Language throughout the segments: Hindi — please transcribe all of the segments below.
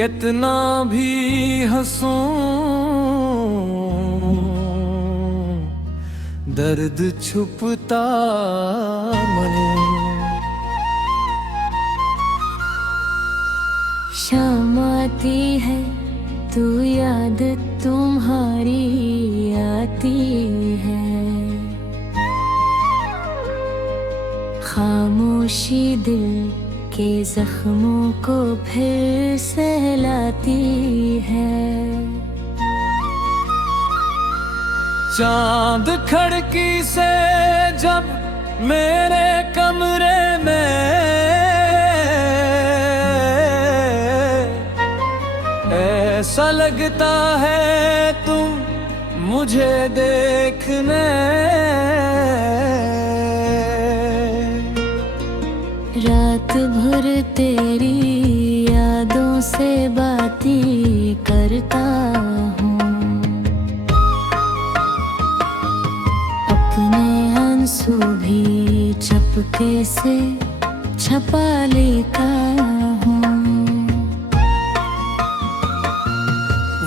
कितना भी हंसूं दर्द छुपता मन। शाम आती है तू याद तुम्हारी आती है, खामोशी दिल के जख्मों को फिर सहलाती है। चांद खिड़की से जब मेरे कमरे में ऐसा लगता है तुम मुझे देखने, रात भर तेरी यादों से बातें करता हूँ, अपने आंसू भी चुपके से छपा लेता हूँ।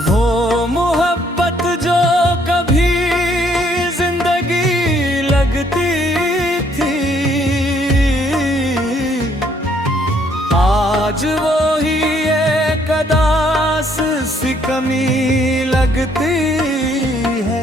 वो मोहब्बत जो कभी जिंदगी लगती थी, आज वो ही एक अदास सी कमी लगती है।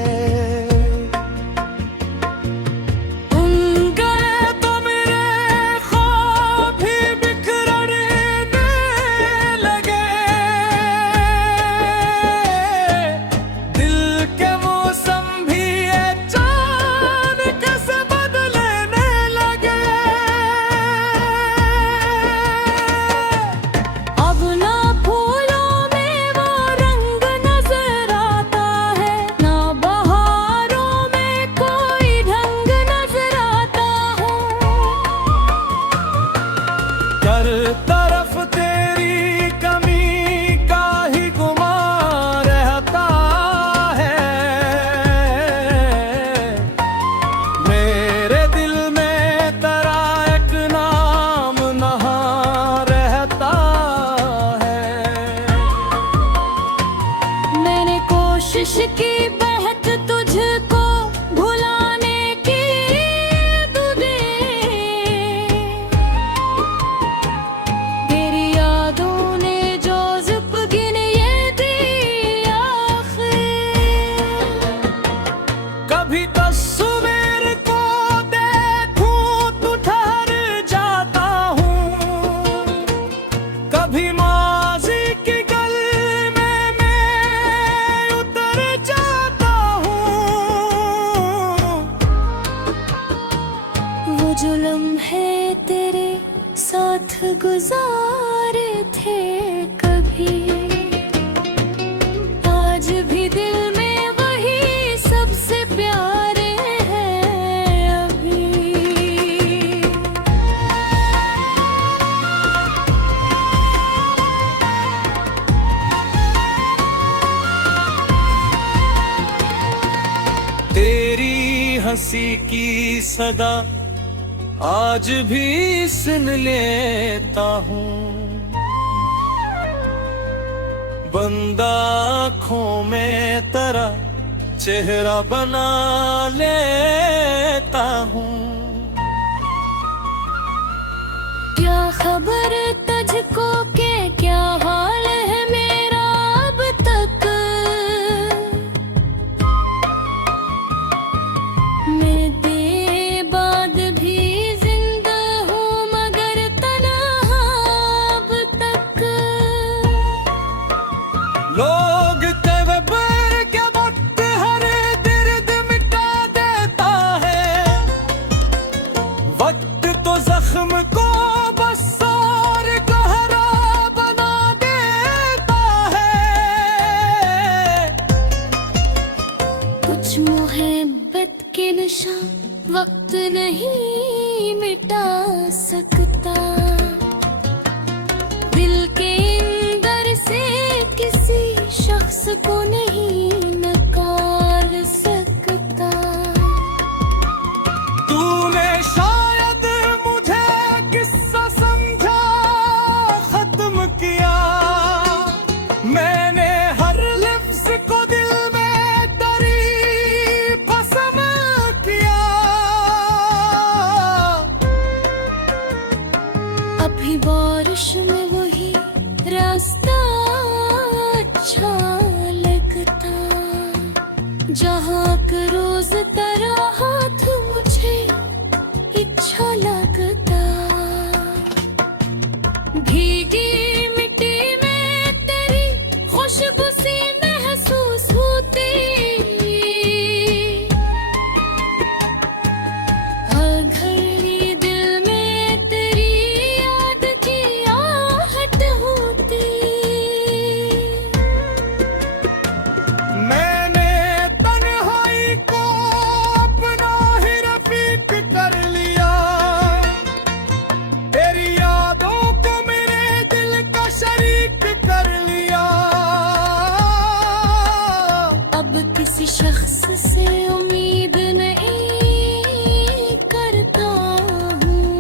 हर तरफ तेरी कमी का ही गुमान रहता है, मेरे दिल में तेरा एक नाम नहा रहता है। मैंने कोशिश की बहक तुझको भुलाने की, कभी तस्वीर को देखूं तो ठहर जाता हूँ, कभी माज़ी की गली में मैं उतर जाता हूँ। वो जो लम्हे तेरे साथ गुजारे थे कभी, आज भी दिल में वही सबसे प्यारे हैं अभी। तेरी हंसी की सदा आज भी सुन लेता हूँ, बंदा आँखों में तेरा चेहरा बना लेता हूँ। क्या खबर तुझको के क्या हाल है मेरा अब तक, मैं बेबाद भी जिंदा हूँ मगर तन्हा अब तक। लोग कब्र के वक्त हर दर्द मिटा देता है, वक्त तो जख्म को बस और गहरा बना देता है। कुछ मोहब्बत के नशा वक्त नहीं मिटा सकता, दिल के अंदर से किसी शख्स को नहीं निकाल सकता। तूने शायद मुझे किस्सा समझा खत्म किया, खामोश में वही रास्ता अच्छा लगता, जहाँ का रोज तेरा हाथ मुझे अच्छा लगता। भीगी मिट्टी में तेरी खुशबू सी महसूस होती, हर घड़ी दिल में तेरी याद की आहट होती। मैंने तन्हाई को अपना ही रफीक कर लिया, तेरी यादों को मेरे दिल का शरीक कर लिया। अब किसी शख्स से उम्मीद नहीं करता हूँ,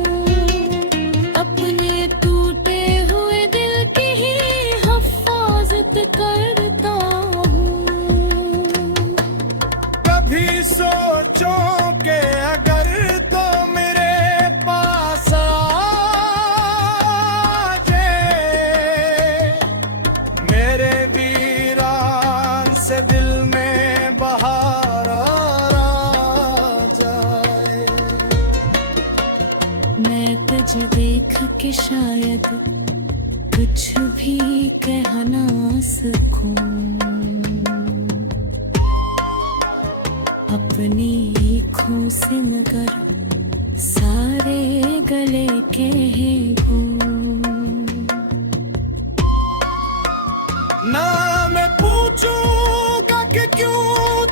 अपने टूटे हुए दिल की ही हिफाजत करता हूँ। कभी सोचो के अगर तो मेरे पास आ जाए, मेरे वीरान से दिल में बहार आ जाए। मैं तुझे देख के शायद कुछ भी कह ना सकूं, अपनी आँखों से मगर सारे गले कह दूं। ना मैं पूछूंगा कि क्यों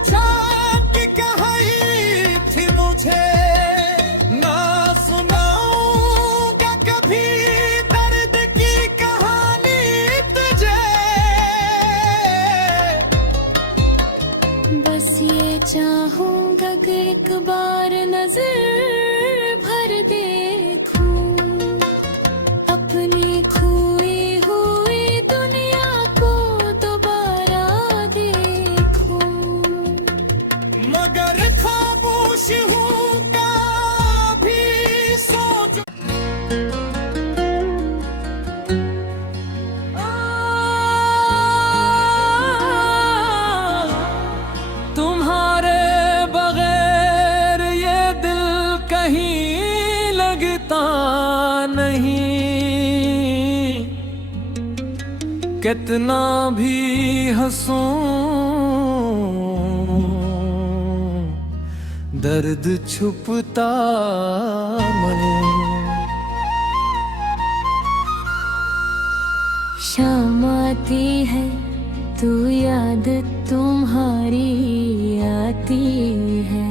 छाप के कही थी मुझे, ना सुनाऊंगा कभी दर्द की कहानी तुझे। बस ये चाहूंगा कि एक बार नजर भर देखूं, अपनी खोई हुई दुनिया को दोबारा देखूं। मगर खामोश हूँ कभी सोच। तुम्हारे बगैर ये दिल कहीं लगता नहीं, कितना भी हंसूं दर्द छुपता नहीं। शाम आती है तू याद तुम्हारी आती है,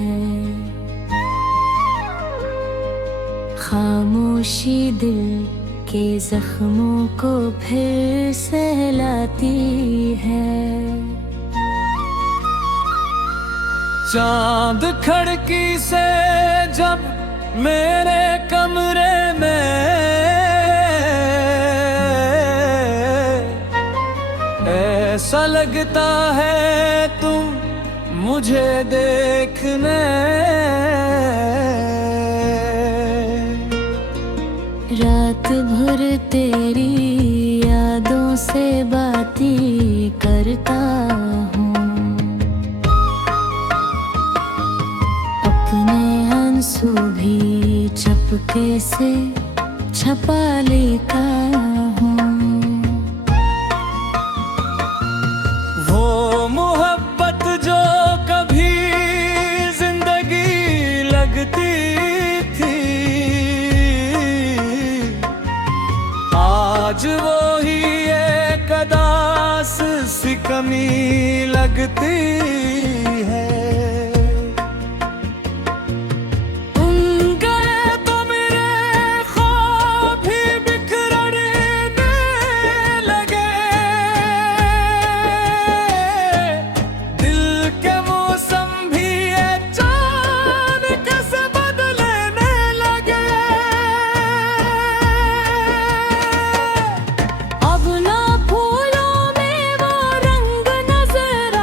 खामोशी दिल के जख्मों को फिर सहलाती है। चांद खिड़की से जब मेरे कमरे में ऐसा लगता है तुम मुझे देखने, रात भर तेरी यादों से बातें करता हूँ, अपने आंसू भी चुपके से छपा लेता हूँ। वो मोहब्बत जो कभी जिंदगी लगती थी, आज वो ही एक अदास सी कमी लगती है। अब ना फूलों में वो रंग नजर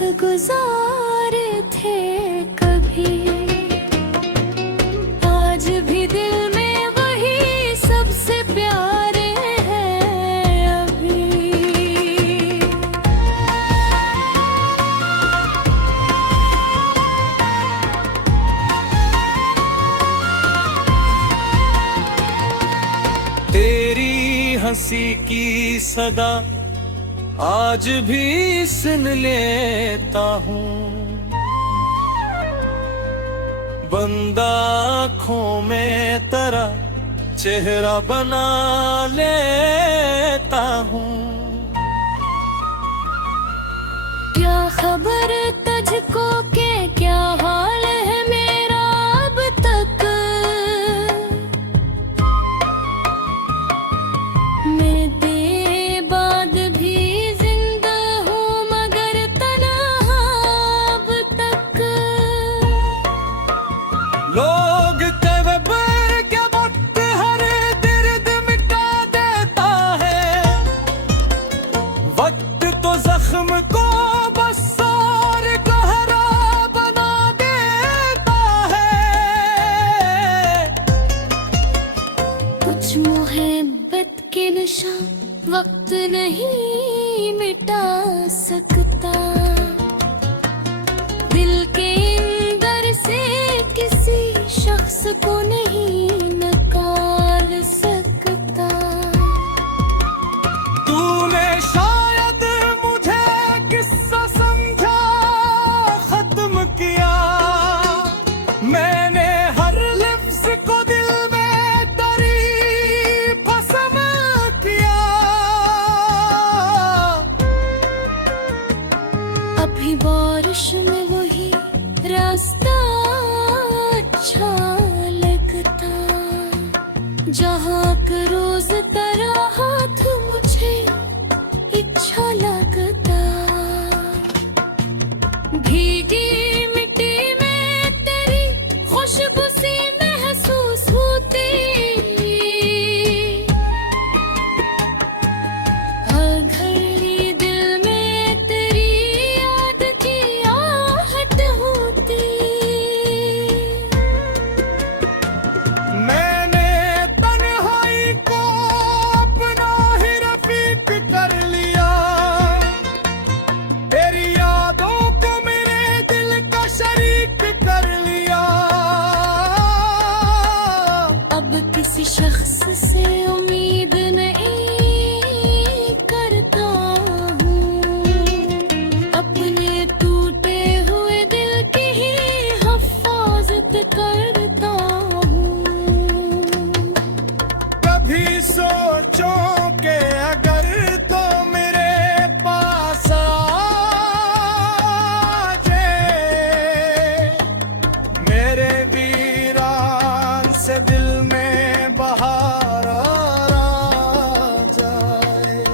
गुजारे थे कभी, आज भी दिल में वही सबसे प्यारे हैं अभी। तेरी हंसी की सदा आज भी सुन लेता हूँ, बंदा आँखों में तेरा चेहरा बना लेता हूँ। क्या खबर तुझको के क्या हाल है मेरा अब तक, मैं तेरे बाद भी जिंदा हूँ मगर तन्हा अब तक। लोग कब्र के वक्त हर दर्द मिटा देता है, वक्त तो जख्म को बस और गहरा बना देता है। कुछ मोहब्बत के नशा वक्त नहीं मिटा सकता, दिल के अंदर से किसी शख्स को नहीं निकाल सकता। तूने शायद मुझे किस्सा समझा खत्म किया, मैंने हर लफ्ज को दिल में तेरी पसंद किया। अभी बारिश में वही रास्ता अच्छा लगता, जहाँ का रोज तेरा हाथ मुझे इच्छा लगता। भीगी मिट्टी में तेरी खुशबू सी महसूस होती, हर घड़ी दिल में तेरी याद की आहट होती। मैंने तन्हाई को अपना ही रफीक कर लिया, तेरी यादों को मेरे दिल का शरीक कर लिया। अब किसी शख्स से उम्मीद नहीं करता हूँ, अपने टूटे हुए दिल की ही हिफाजत करता हूँ। कभी सोचो के अगर तो मेरे पास आ जाए, मेरे वीरान से दिल में बहार आ जाए।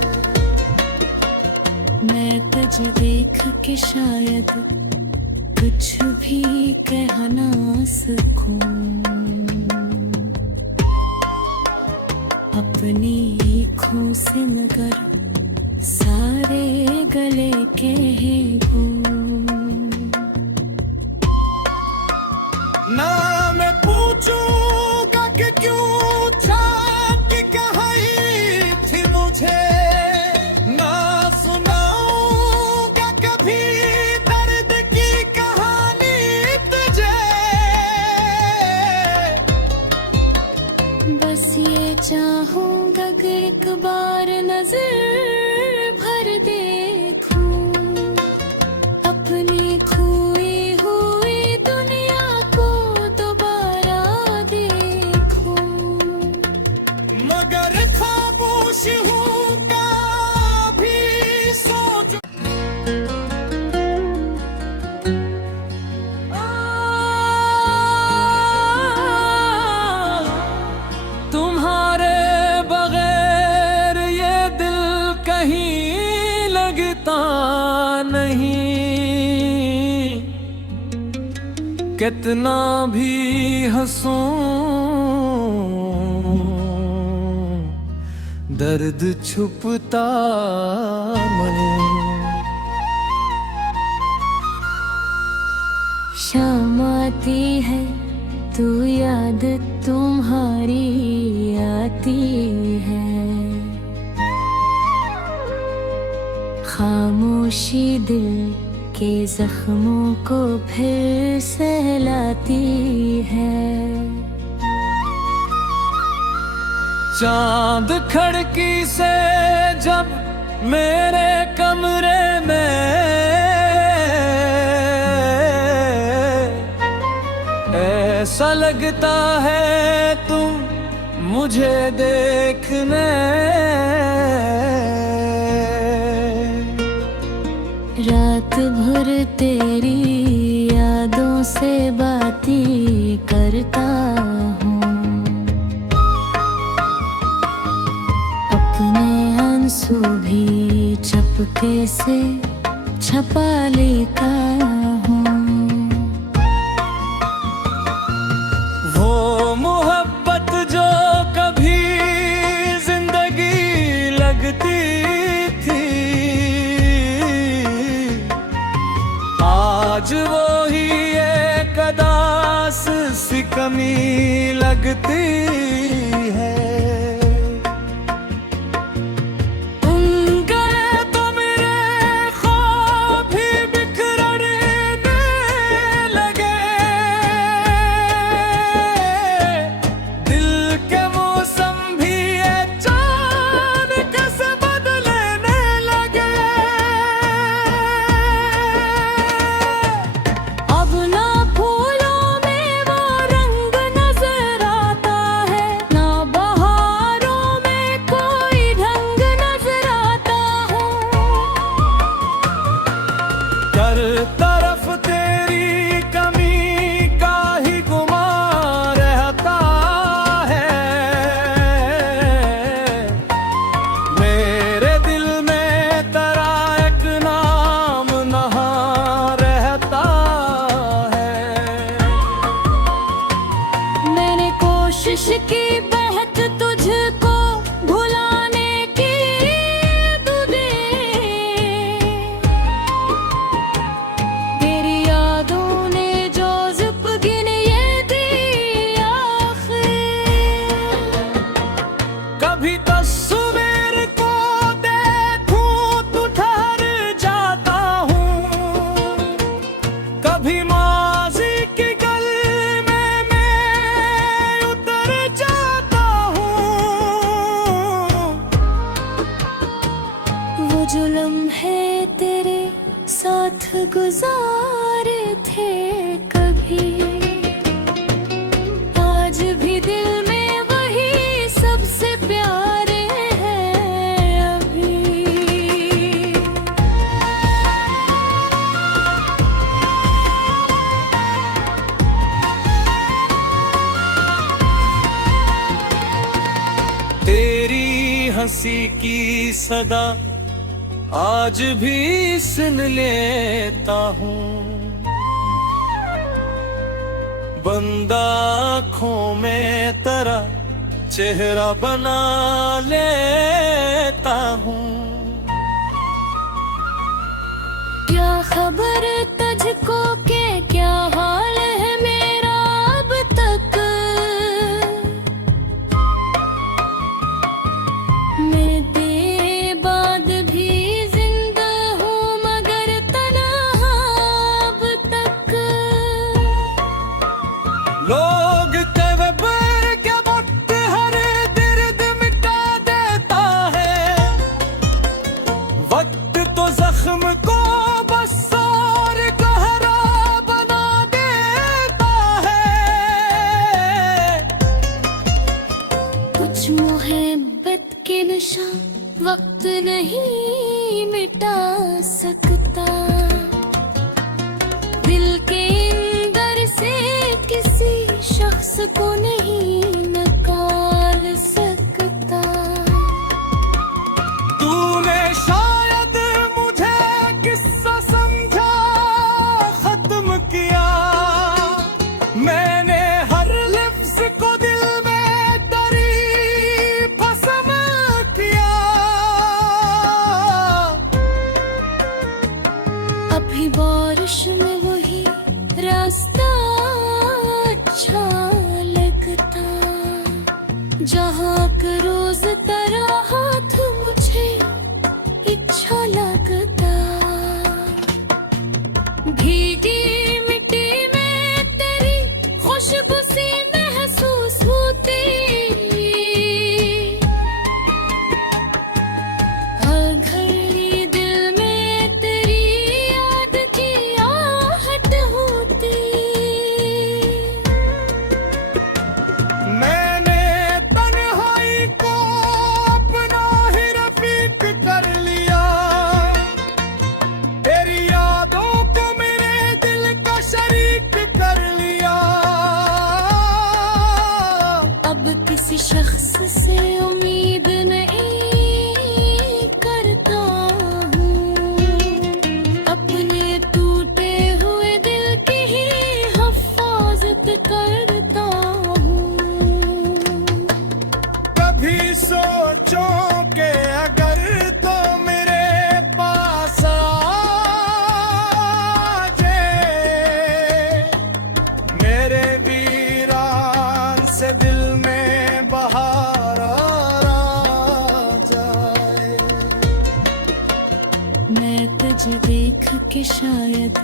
मैं तुझे देख के शायद कुछ भी कह ना सकूं, अपनी आँखों से मगर सारे गले कह दूं। ना मैं पूछूंगा कि क्यों छाप कहाई थी मुझे, ना सुनाऊंगा कभी दर्द की कहानी तुझे। बस ये चाहूंगा कि एक बार नजर भर देखूं, अपनी खोई हुई दुनिया को दोबारा देखूं। मगर खामोश हूँ कभी सोच। तुम्हारे बगैर ये दिल कहीं लगता नहीं, कितना भी हंसूं दर्द छुपता नहीं। शाम आती है तू याद तुम्हारी आती है, खामोशी दिल के जख्मों को फिर सहलाती है। चांद खिड़की से जब मेरे कमरे में ऐसा लगता है तुम मुझे देखने, रात भर तेरी यादों से बातें करता हूँ, अपने आंसू भी चुपके से छपा लेता हूँ। वो मोहब्बत जो कभी जिंदगी लगती थी, आज वो ही एक अदास सी कमी लगती है। तुम गए तो मेरे ख्वाब भी बिखरने लगे, दिल के मौसम भी अचानक से बदलने लगे। अब ना फूलों में वो रंग नजर आता है, ना बहारों में कोई ढंग नजर आता है। हर तरफ तेरी कमी का ही गुमान रहता है, मेरे दिल में तेरा एक नाम नहा रहता है। मैंने कोशिश की बहक तुझको भुलाने की, तुझे तेरी यादों ने जो ज़िप गिन ये दी आखिर। कभी तस्वीर को देखूं तो ठहर जाता हूँ, कभी माजी की गली में मैं उतर जाता हूँ। वो जो लम्हे तेरे साथ गुजारे थे कभी, आज भी दिल में वही सबसे प्यारे हैं अभी। तेरी हंसी की सदा आज भी सुन लेता हूँ, बंदा आँखों में तेरा चेहरा बना लेता हूँ। क्या खबर तुझको के क्या हाल है मेरा अब तक, मैं तेरे बाद भी जिंदा हूँ मगर तन्हा अब तक। लोग कब्र के वक्त हर दर्द मिटा देता है, वक्त तो जख्म को बस और गहरा बना देता है। कुछ मोहब्बत के नशा वक्त नहीं मिटा सकता, दिल के अंदर से किसी शख्स को नहीं निकाल सकता। तूने शायद मुझे किस्सा समझा खत्म किया, मैंने हर लफ्ज को दिल में तेरी पसंद किया। अभी बारिश में वही रास कि शायद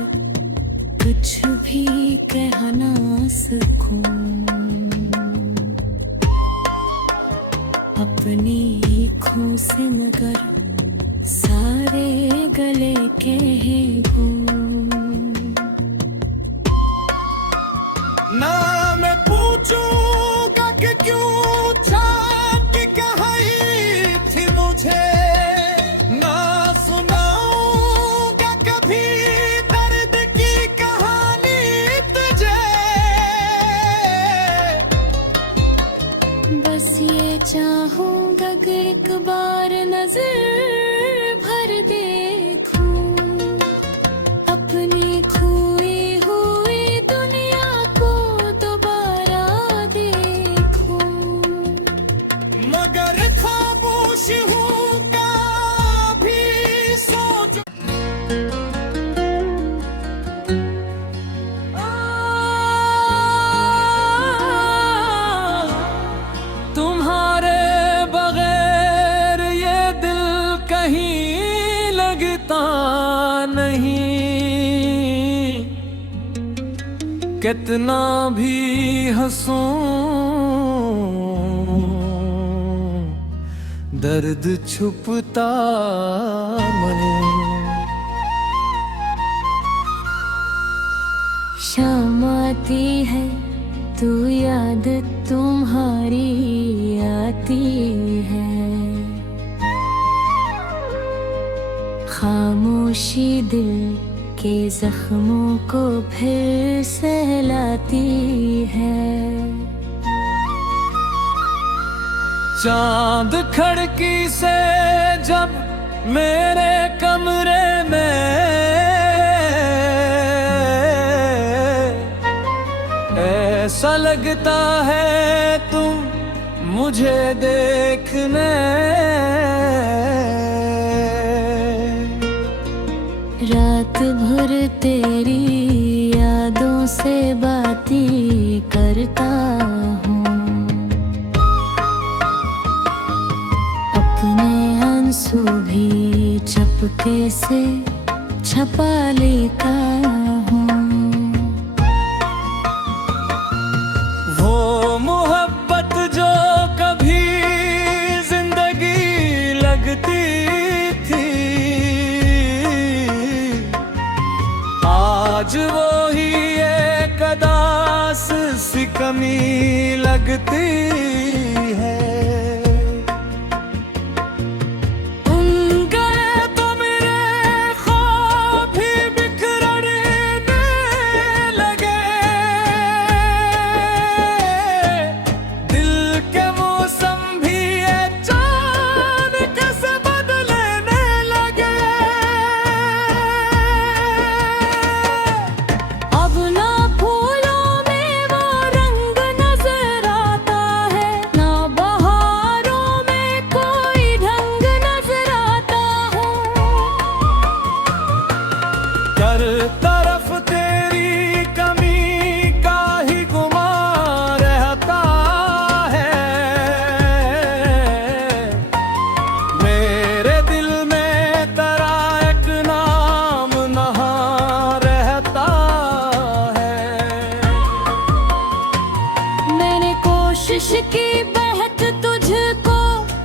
कुछ भी कह ना सकूं। अपनी आँखों से मगर सारे गले कह दूं। ना मैं पूछूंगा कि क्यों छाप कही थी मुझे, ना सुनाऊंगा कभी दर्द की कहानी तुझे। बस ये चाहूंगा कि एक बार नजर भर देखूं, अपनी खोई हुई दुनिया को दोबारा देखूं। मगर खामोश हूँ कभी सोच। तुम्हारे बगैर ये दिल कहीं लगता नहीं, कितना भी हंसूं दर्द छुपता नहीं। शाम आती है तू याद तुम्हारी आती है, खामोशी दिल के जख्मों को फिर सहलाती है। चांद खिड़की से जब मेरे कमरे में ऐसा लगता है तुम मुझे देखने, रात भर तेरी यादों से बातें करता हूँ, अपने आंसू भी चुपके से छपा लेता हूँ। वो मोहब्बत जो कभी जिंदगी लगती थी, आज वो ही एक अदास सी कमी लगती है। तरफ तेरी कमी का ही गुमान रहता है, मेरे दिल में तेरा एक नाम नहा रहता है। मैंने कोशिश की बहक तुझको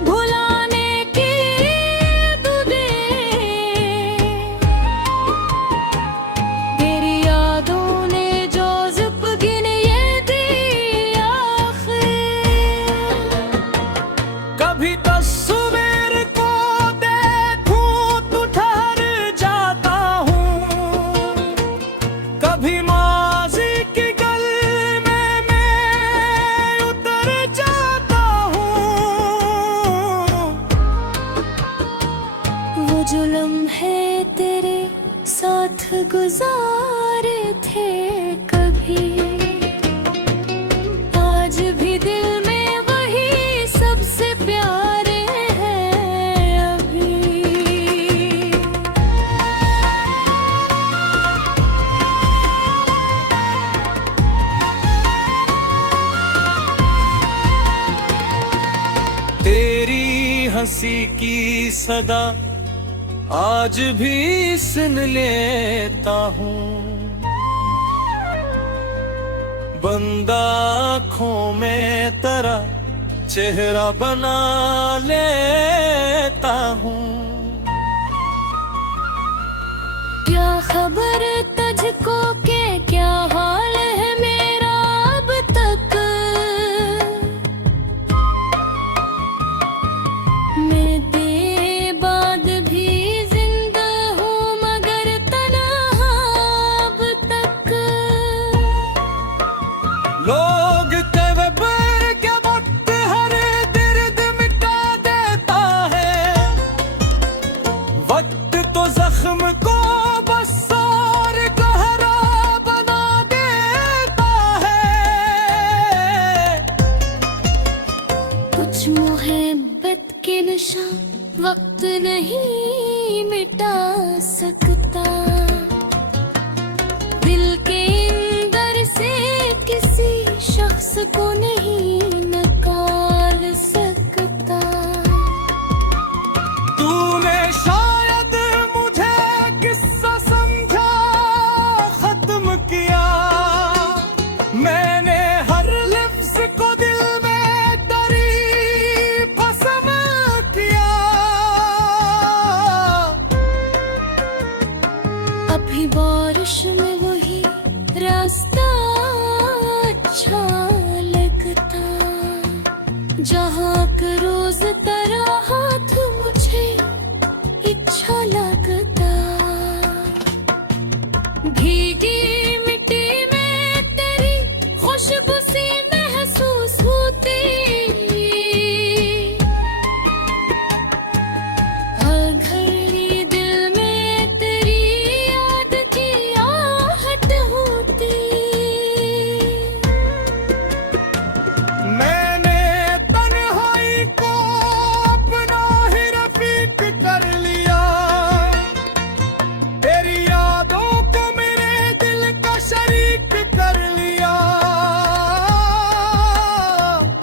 भुलाने की, कभी तस्वीर को देखूं तो ठहर जाता हूँ, कभी माज़ी की गली में मैं उतर जाता हूँ। वो जो लम्हे तेरे साथ गुजारे थे कभी, आज भी दिल में वही सबसे प्यारे हैं अभी। तेरी हंसी की सदा आज भी सुन लेता हूँ। बंदा आँखों में तेरा चेहरा बना लेता हूँ। क्या खबर तुझको के क्या हाल है मेरा अब तक। मैं तेरे बाद भी जिंदा हूँ मगर तन्हा अब तक। लोग कब्र के वक्त हर दर्द मिटा देता है। वक्त तो जख्म को बस और गहरा बना देता है। कुछ मोहब्बत के नशा वक्त नहीं मिटा सकता। दिल के अंदर से किसी शख्स को नहीं निकाल सकता। तूने शायद मुझे किस्सा समझा खत्म किया। मैंने हर लफ्ज को दिल में तेरी पसंद किया। अभी बारिश में वही रास्ता अच्छा लगता। जहाँ का रोज तेरा हाथ मुझे अच्छा लगता। भीगी मिट्टी में तेरी खुशबू सी महसूस होती। हर घड़ी दिल में तेरी याद की आहट होती। मैंने तन्हाई को अपना ही रफीक कर लिया। तेरी यादों को मेरे दिल का शरीक कर लिया।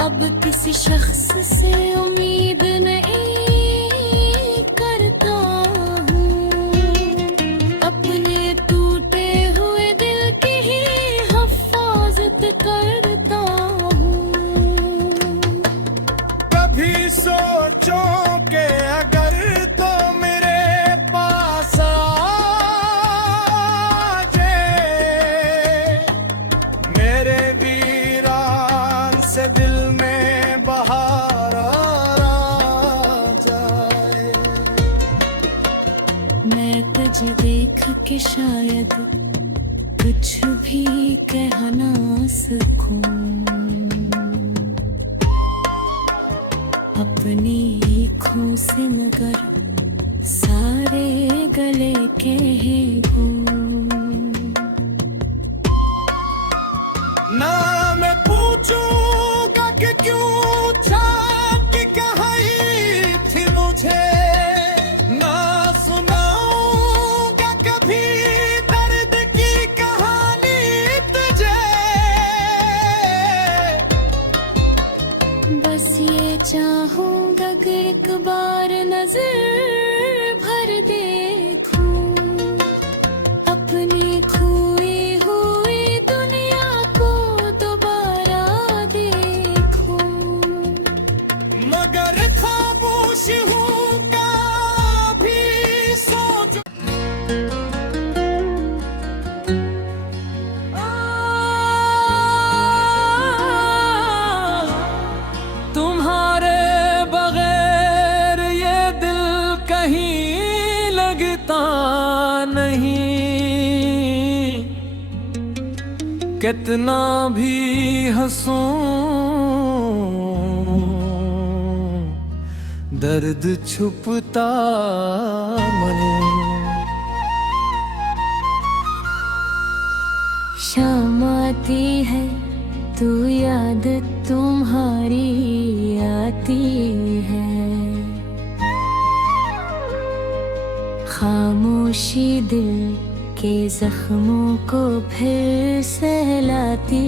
अब किसी शख्स से उम्मीद नहीं करता हूँ। अपने टूटे हुए दिल की ही हिफाजत करता हूँ। कभी सोचो के अगर तो मेरे पास आ जाए। मेरे वीरान से दिल में बहार आ जाए। मैं तुझे देख के शायद कुछ भी कह ना सकूं। अपनी आँखों से मगर सारे गले कह ना मैं पूछूंगा कि क्यों छाप के कहाई थी मुझे। ना सुनाऊंगा कभी दर्द की कहानी तुझे। बस ये चाहूंगा कि एक बार नजर भर देखूं। अपनी खोई हुई दुनिया को दोबारा देखूं। मगर खामोश हूँ कभी सोच। तुम्हारे बगैर ये दिल कहीं लगता नहीं। कितना भी हंसूं दर्द छुपता मन। शाम आती है तू याद तुम्हारी आती है। खामोशी दिल के जख्मों को फिर सहलाती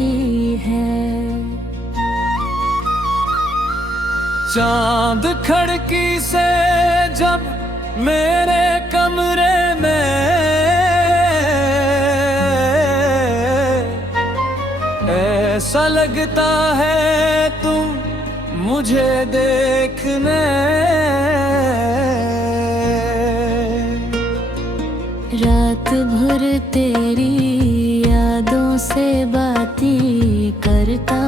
है। चांद खड़की से जब मेरे कमरे में ऐसा लगता है तुम मुझे देखने। रात भर तेरी यादों से बातें करता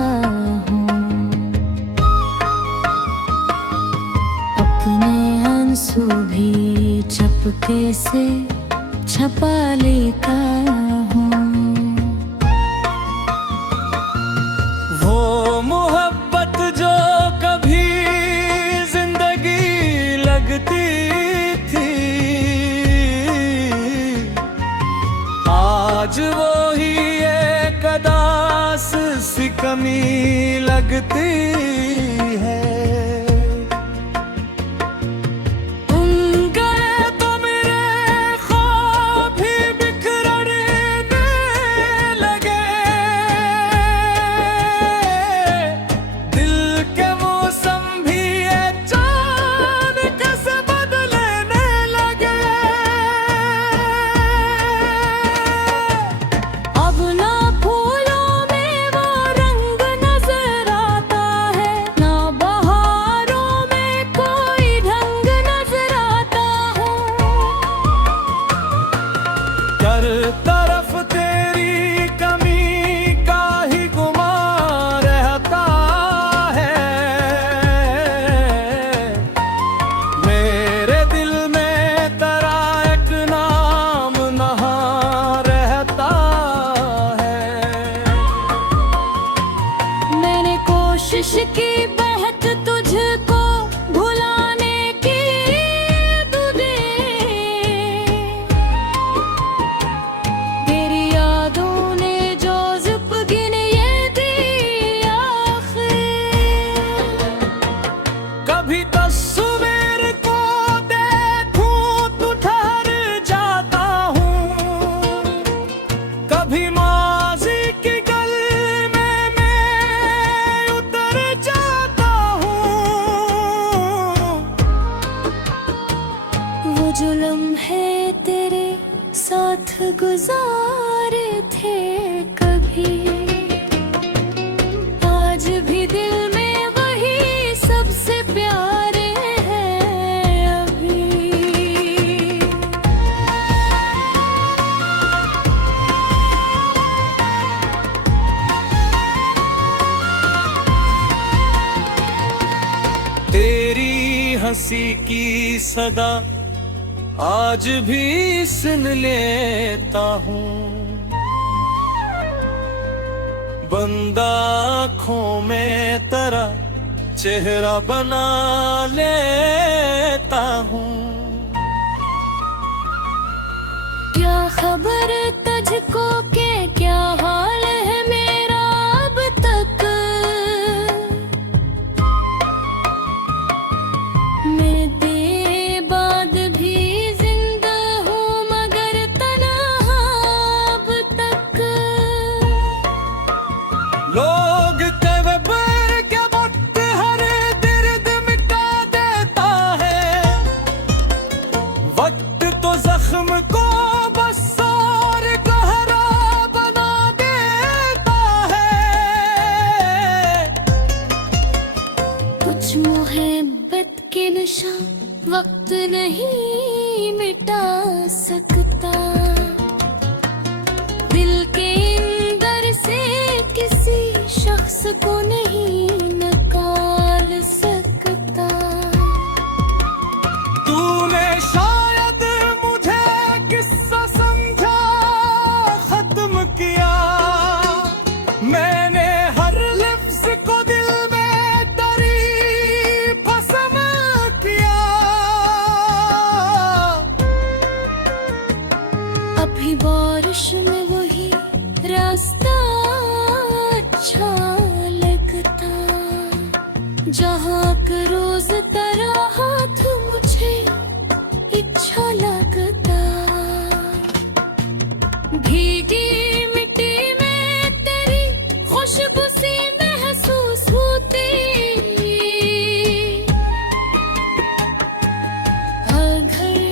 हूँ, अपने आंसू भी चुपके से छपा लेता हूँ। वो मोहब्बत जो कभी जिंदगी लगती थी, आज वो ही एक अदास सी कमी लगती है। तुम गए तो मेरे ख्वाब भी बिखरने लगे, दिल के मौसम भी अचानक से बदलने लगे। अब ना फूलों में वो रंग नजर आता है, ना बहारों में कोई ढंग नजर आता हूँ। हर तरफ तेरी कमी का ही गुमान रहता है, मेरे दिल में तेरा एक नाम नहा रहता है। मैंने कोशिश की बहत तुझको भुलाने की तुझे, तेरी यादों ने जो ज़ुप गिन ये दी आखिर। कभी तस्वीर को देखूं तो ठहर जाता हूँ, कभी माज़ी की गली में मैं उतर जाता हूँ। वो जो लम्हे तेरे साथ गुजारे थे कभी, आज भी दिल में वही सबसे प्यारे हैं अभी। तेरी हंसी की सदा आज भी सुन लेता हूँ, बंदा आँखों में तेरा चेहरा बना लेता हूँ। क्या खबर तुझको के क्या हाल है मेरा अब तक, मैं बेबाद भी जिंदा हूँ मगर तन्हा अब तक। लोग कब्र के वक्त हर दर्द मिटा देता है, वक्त तो जख्म को बस और गहरा बना देता है। कुछ मोहब्बत के नशा वक्त नहीं मिटा सकता, दिल के अंदर से किसी शख्स को नहीं निकाल सकता। तूने शायद मुझे किस्सा समझा खत्म किया, मैंने हर लफ्ज को दिल में तेरी पसंद किया। अभी बारिश में वही रास्ता अच्छा लगता, जहाँ का रोज तेरा हाथ मुझे अच्छा लगता। भीगी मिट्टी में तेरी खुशबू सी महसूस होती, हर घर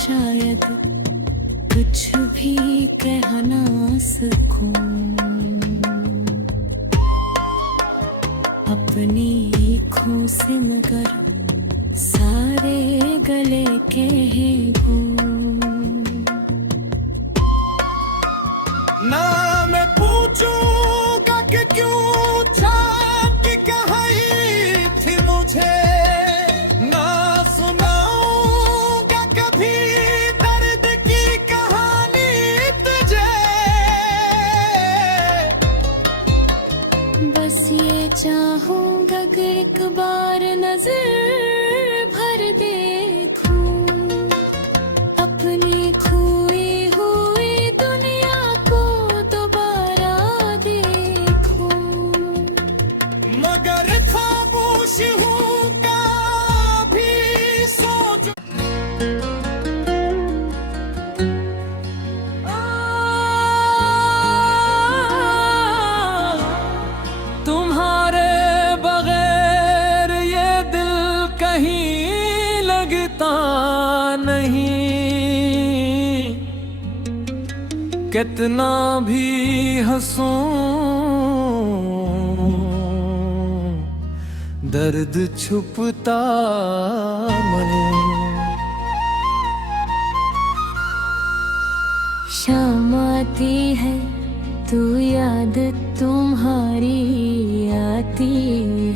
शायद कुछ भी कह ना सकूं, अपनी आँखों से मगर सारे गले के गूं। ना मैं पूछूंगा कि क्यों छाप के कही थी मुझे, ना सुनाऊंगा कभी दर्द की कहानी तुझे। बस ये चाहूंगा कि एक बार नजर भर देखूं, अपनी खोई हुई दुनिया को दोबारा देखूं। मगर खामोश हूँ कभी सोच। तुम्हारे बगैर ये दिल कहीं लगता नहीं, कितना भी हंसूं दर्द छुपता मन। शाम आती है तू याद तुम्हारी आती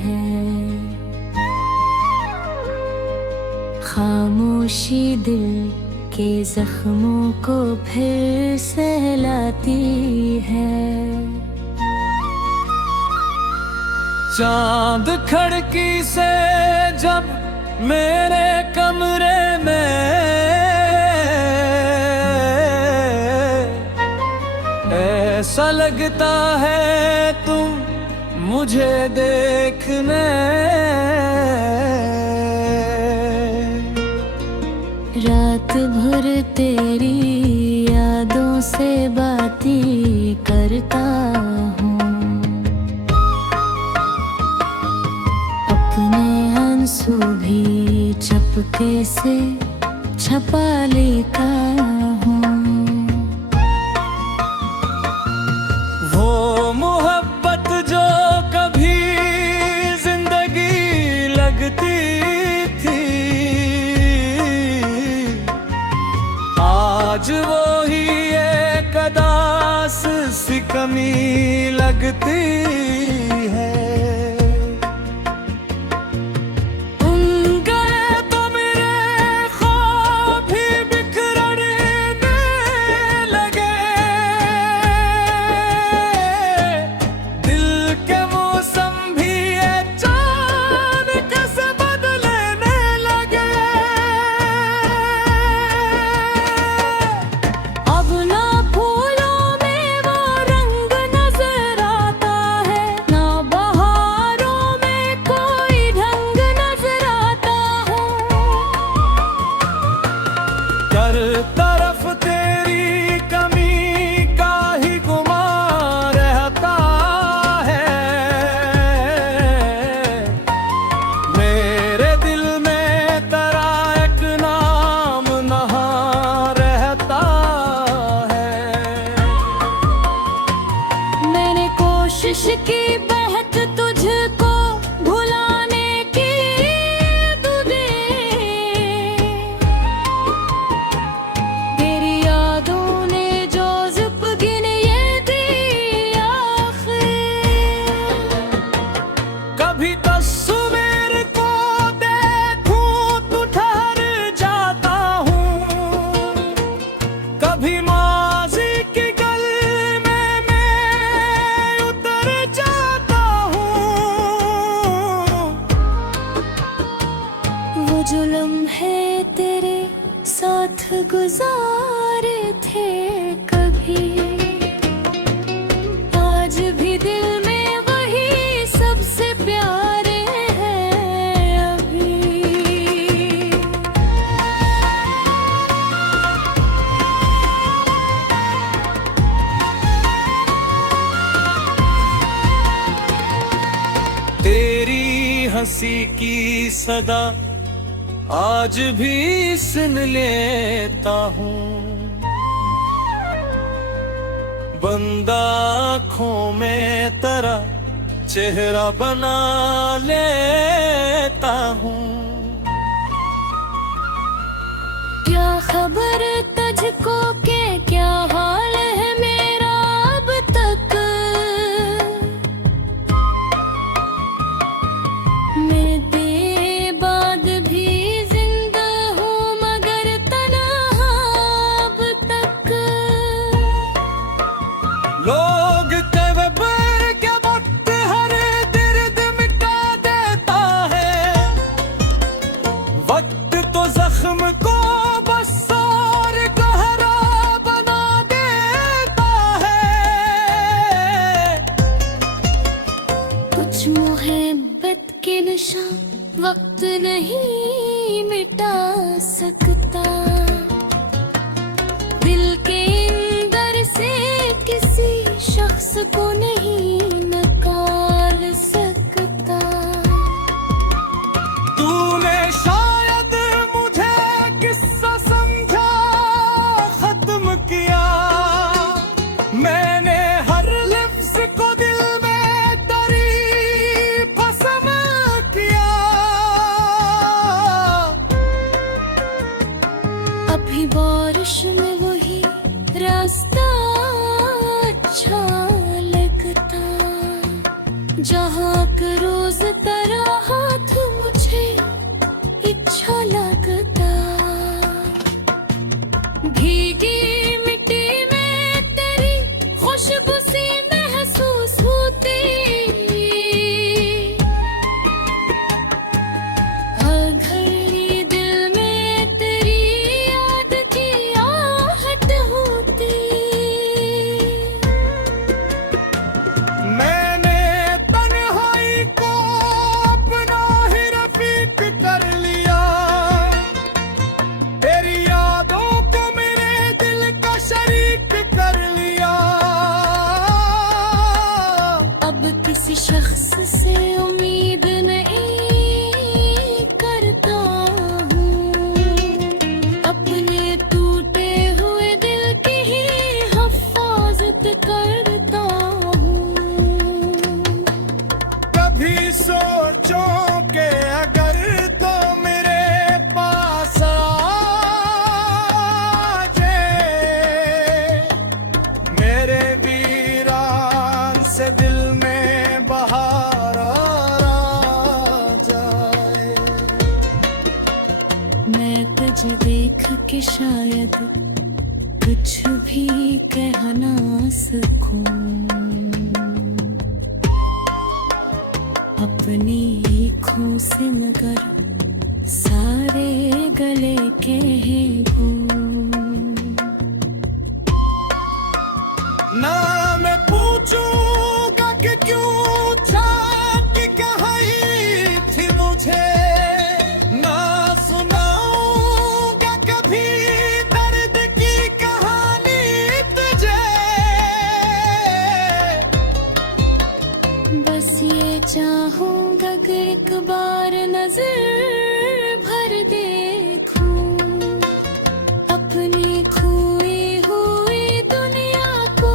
है, खामोशी दिल के जख्मों को फिर सहलाती है। चांद खिड़की से जब मेरे कमरे में ऐसा लगता है तुम मुझे देखने, रात भर तेरी यादों से बातें करता हूँ, अपने आंसू भी चुपके से छपा लेता हूँ। वो मोहब्बत जो कभी जिंदगी लगती थी, आज वो ही एक अदास सी कमी लगती है। तुम गए तो मेरे ख्वाब भी बिखरने लगे, दिल के मौसम भी अचानक से बदलने लगे। अब ना फूलों में वो रंग नजर आता है, ना बहारों में कोई ढंग नजर आता हूँ। कर तरफ तेरी कमी का ही गुमान रहता है, मेरे दिल में तेरा एक नाम नहा रहता है। मैंने कोशिश की बहत तुझको भुलाने की, तुझे तेरी यादों ने जो ज़िंदगी ये दी आखिर। कभी तस्वीर को देखूं तो ठहर जाता हूँ, कभी माजी की गली में मैं उतर जाता हूँ। वो जो लम्हे तेरे साथ गुजारे थे कभी, आज भी दिल में वही सबसे प्यारे हैं अभी। तेरी हंसी की सदा आज भी सुन लेता हूँ। बंदा आँखों में तेरा चेहरा बना लेता हूँ। क्या खबर तुझको के क्या हाल है मेरा अब तक। मैं तेरे बाद भी जिंदा हूँ मगर तन्हा अब तक। लोग कब्र के वक्त हर दर्द मिटा देता है। वक्त तो जख्म को मोहब्बत के नशा वक्त नहीं मिटा सकता। दिल के अंदर से किसी शख्स को नहीं निकाल सकता। तूने शायद मुझे किस्सा समझा खत्म किया। मैंने हर लफ्ज को दिल में तेरी पसंद किया। अभी बारिश में वही रास्ता अच्छा लगता। जहाँ का रोज तेरा हाथ मुझे इच्छा लगता। भीगी मिट्टी में तेरी खुशबू सी महसूस होती। हर घड़ी दिल में तेरी याद की आहट होती। मैंने तन्हाई को अपना ही रफीक कर लिया। तेरी यादों को मेरे दिल का शरीक कर लिया। अब किसी शख्स से उम्मीद नहीं करता हूँ। अपने टूटे हुए दिल की ही हिफाजत करता हूँ। कभी सोचो के अगर तो मेरे पास आ जाए। मेरे वीरान से दिल में बहार आ जाए। मैं तुझे देख के शायद कुछ भी कह ना सकूं। अपनी आँखों से मगर सारे गले कह दूं। ना मैं पूछूंगा कि क्यों छाट कहाई थी मुझे। ना सुनाऊंगा कभी दर्द की कहानी तुझे। बस ये चाहूंगा कि एक बार नजर भर देखूं। अपनी खोई हुई दुनिया को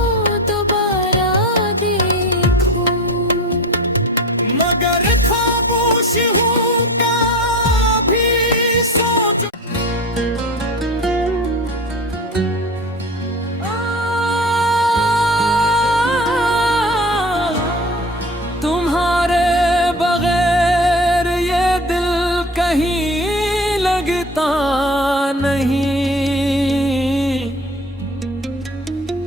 दोबारा देखूं। मगर खामोश हूँ कभी सोच। तुम्हारे बगैर ये दिल कहीं लगता नहीं।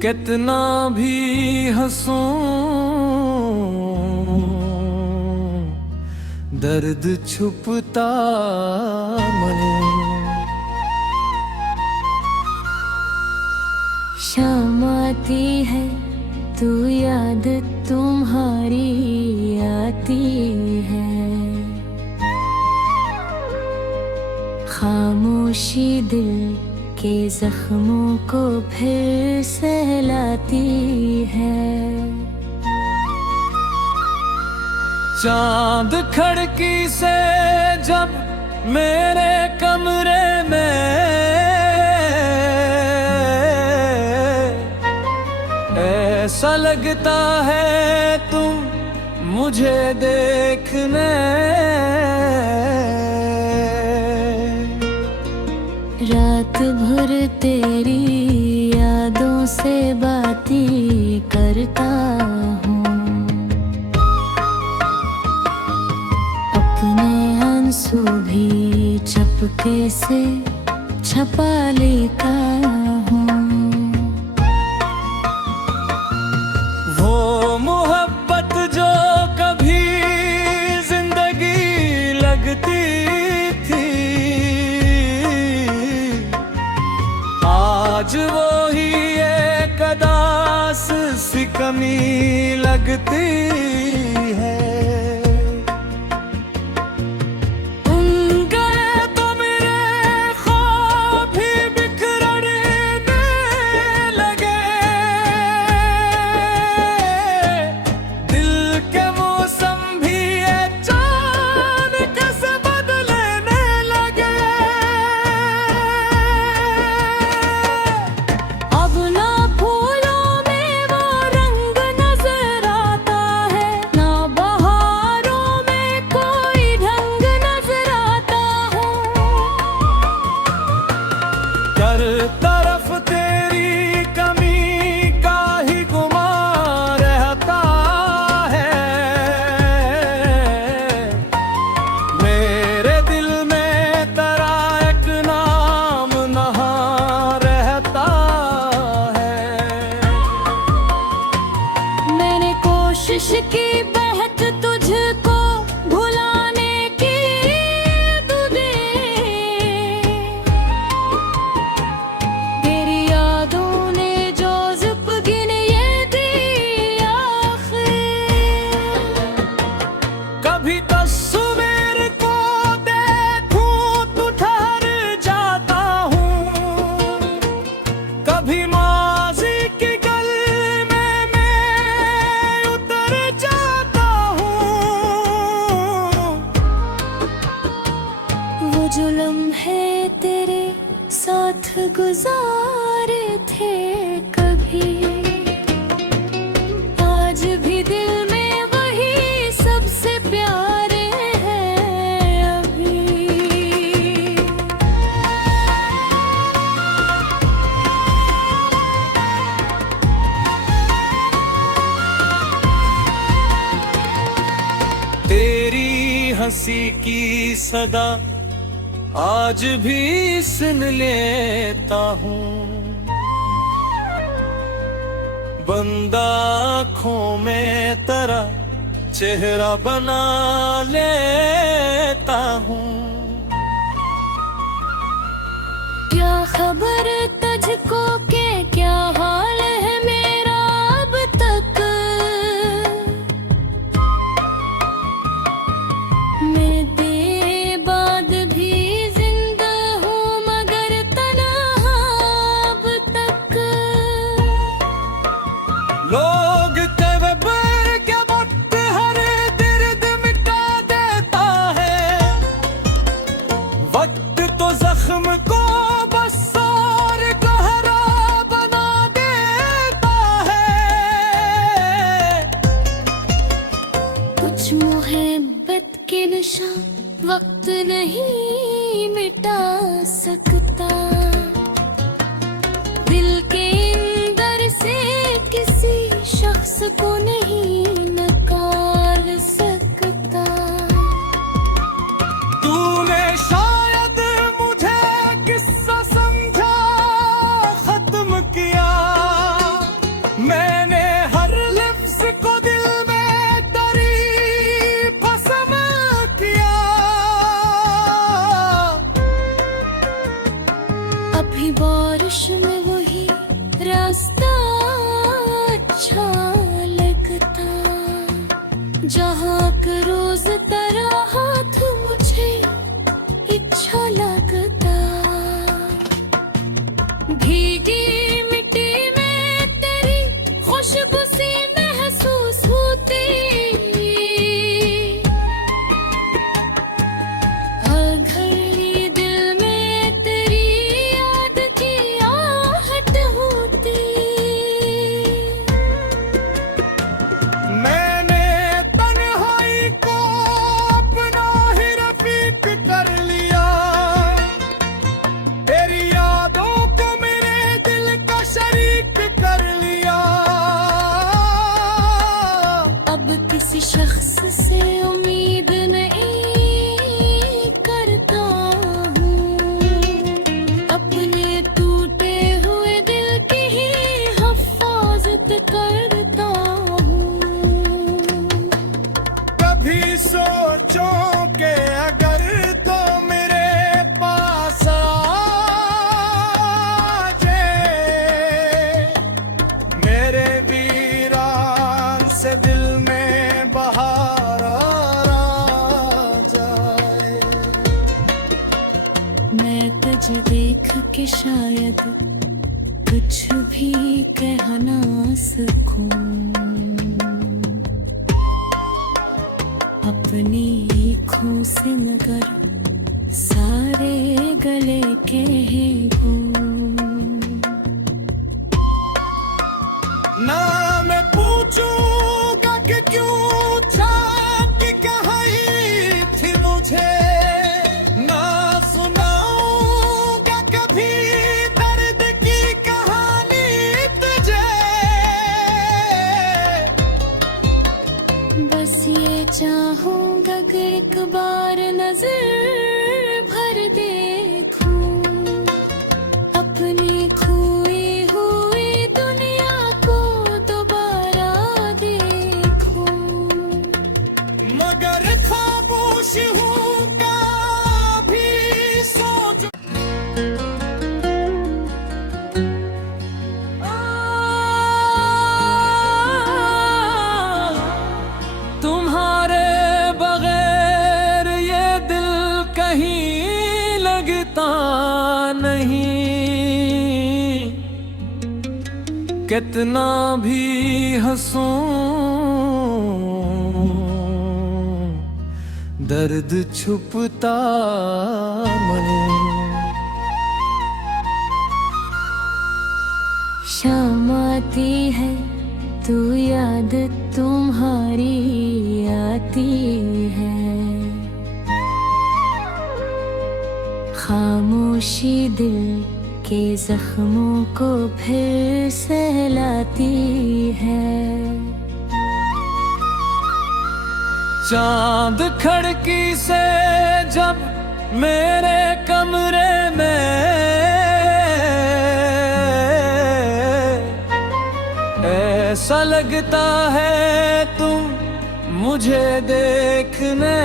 कितना भी हंसूं दर्द छुपता मन। शाम आती है तू याद तुम्हारी आती है। खामोशी दिल के जख्मों को फिर सहलाती है। चांद खिड़की से जब मेरे कमरे में ऐसा लगता है तुम मुझे देखने। रात भर तेरी यादों से बातें करता हूँ, अपने आंसू भी चुपके से छपा लेता हूँ। वो मोहब्बत जो कभी जिंदगी लगती थी, आज वो ही एक अदास सी कमी लगती है। तुम गए तो मेरे ख्वाब भी बिखरने लगे, दिल के मौसम भी अचानक से बदलने लगे। अब ना फूलों में वो रंग नजर आता है, ना बहारों में कोई ढंग नजर आता है। हर तरफ तेरी कमी का ही गुमान रहता है, मेरे दिल में तेरा एक नाम नहा रहता है। मैंने कोशिश की बहक तुझको भुलाने की, तुझे तेरी यादों ने जो जुप गिन ये दी आखिर। कभी तस्वीर को देखूं तो ठहर जाता हूँ, कभी माजी की गली में मैं उतर जाता हूँ। वो जो लम्हे तेरे साथ गुजारे थे कभी, आज भी दिल में वही सबसे प्यारे हैं अभी। तेरी हंसी की सदा आज भी सुन लेता हूँ, बंदा आँखों में तेरा चेहरा बना लेता हूँ। क्या खबर तुझको के क्या हाल है मेरा अब तक, मैं बेबाद भी जिंदा हूँ मगर तन्हा अब तक। लोग कब्र के वक्त हर दर्द मिटा देता है, वक्त तो जख्म को बस और शख्स से उम्मीद नहीं करता हूँ, अपने टूटे हुए दिल की ही हिफाजत करता हूँ। कभी सोचो के अगर तो मेरे पास आ जाए, मेरे वीरान से दिल में बहार आ जाए। मैं तुझे देख के शायद कुछ भी कह ना सकूं, अपनी आँखों से मगर सारे गले के गूं। ना मैं पूछूंगा कि क्यों छाप के कहाई थी मुझे, ना सुनाऊंगा कभी दर्द की कहानी तुझे। बस ये चाहूंगा कि एक बार नजर भर देखूं, अपनी खोई हुई दुनिया को दोबारा देखूं। मगर खामोश हूँ कभी सोच। तुम्हारे बगैर ये दिल कहीं लगता नहीं, कितना भी हंसूं दर्द छुपता मन। शाम आती है तू याद तुम्हारी आती है, खामोशी दिल के जख्मों को फिर सहलाती है। चांद खिड़की से जब मेरे कमरे में ऐसा लगता है तुम मुझे देखने,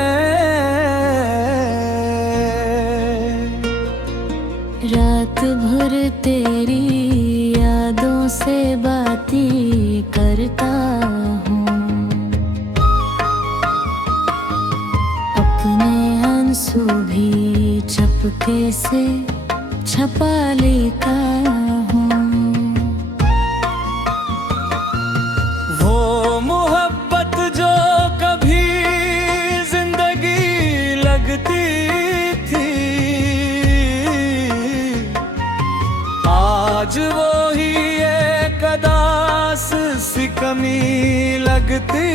रात भर तेरी यादों से बातें करता हूँ, अपने आंसू भी चपके से छपा लेता हूँ। वो मोहब्बत जो कभी जिंदगी लगती थी, आज वो ही एक अदास सी कमी लगती